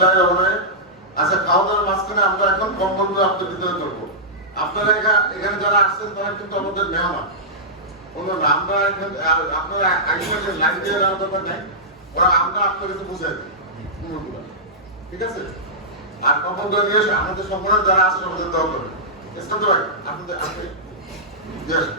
বিসমিল্লাহির রহমানির আচ্ছা খাওয়া দাওয়ার মাঝখানে আমরা এখন কম্বলগুলো আপনাদের ভিতরে করব আপনারা এখানে যারা আসছেন তারা কিন্তু আমাদের মেহমান। কোনো আমরা এখানে আপনারা আগে লাইন দিয়ে দেওয়ার দরকার নাই ওরা আমরা আপনাদেরকে বুঝাই দিই ঠিক আছে? আর কম্বলগুলো নিয়ে এসে আমাদের সম্পূর্ণ যারা আছেন আমাদের দল করে ইসলাম ভাই আপনাদের আপনি দিয়ে আসেন।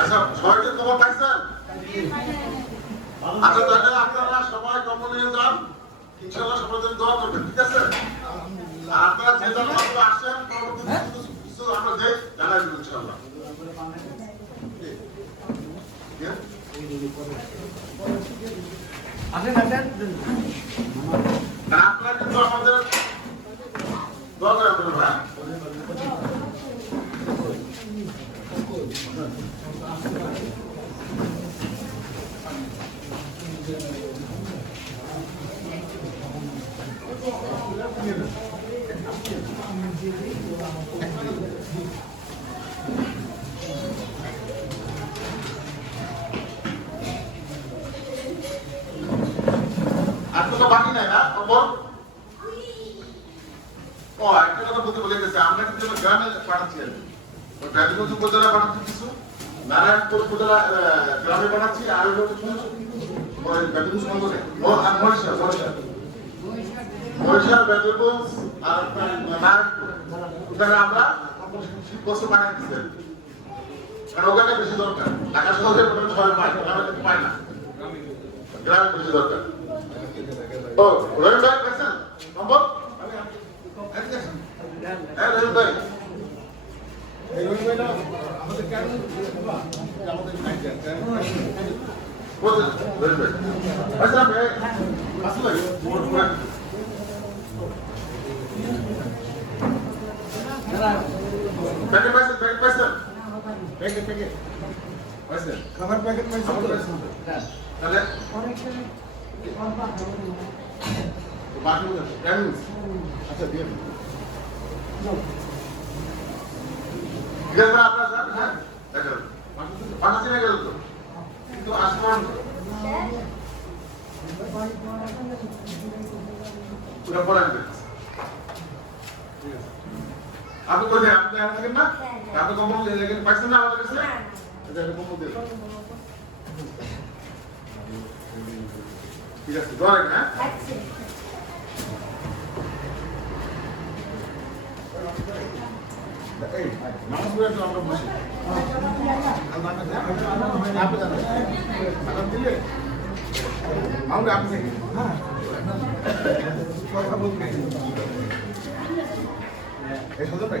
আচ্ছা সবাইকে খবর পাইছেন? আচ্ছা তাহলে আপনারা সবাই নিয়ে যান। ইনশাল্লাহ জন্য দোয়া করবেন ঠিক আছে? আপনারা যে মতো আসেন পরবর্তী কিছু কিছু আমরা যে জানাই ইনশাল্লাহ। আছে? আর আর তো বাকি নাই না? খবর বলে গেছে, আমরা কিন্তু গ্রামে পাঠাচ্ছি আর ব্যাধিগঞ্জ উপজেলা পাঠাচ্ছি কিছু গ্রামে পাঠাচ্ছি আর হলো কিছু আর নারায়ণপুর। ওখানে আমরা দিচ্ছি আর কারণ ওখানে বেশি দরকার। ঢাকা শহরে ওখানে পায় পায় না। গ্রামে বেশি দরকার। ও রহিম ভাই পেয়েছেন নম্বর হ্যাঁ রহিম ভাই আমাদের কেন আমাদের আচ্ছা আসলে প্যাকেট পাইছেন প্যাকেট পাইছেন প্যাকেট প্যাকেট পাইছেন খাবার প্যাকেট পাইছি খাবার তো? পাইছেন তাহলে বাকি আচ্ছা দিয়ে আপনি কোথায় আপনি থাকেন না আপনি লেগে পাইছেন না আমাদের কাছে কম্বল দিয়ে। ঠিক আছে ধরেন হ্যাঁ আমরা আপনি কথা এই হ্যাঁ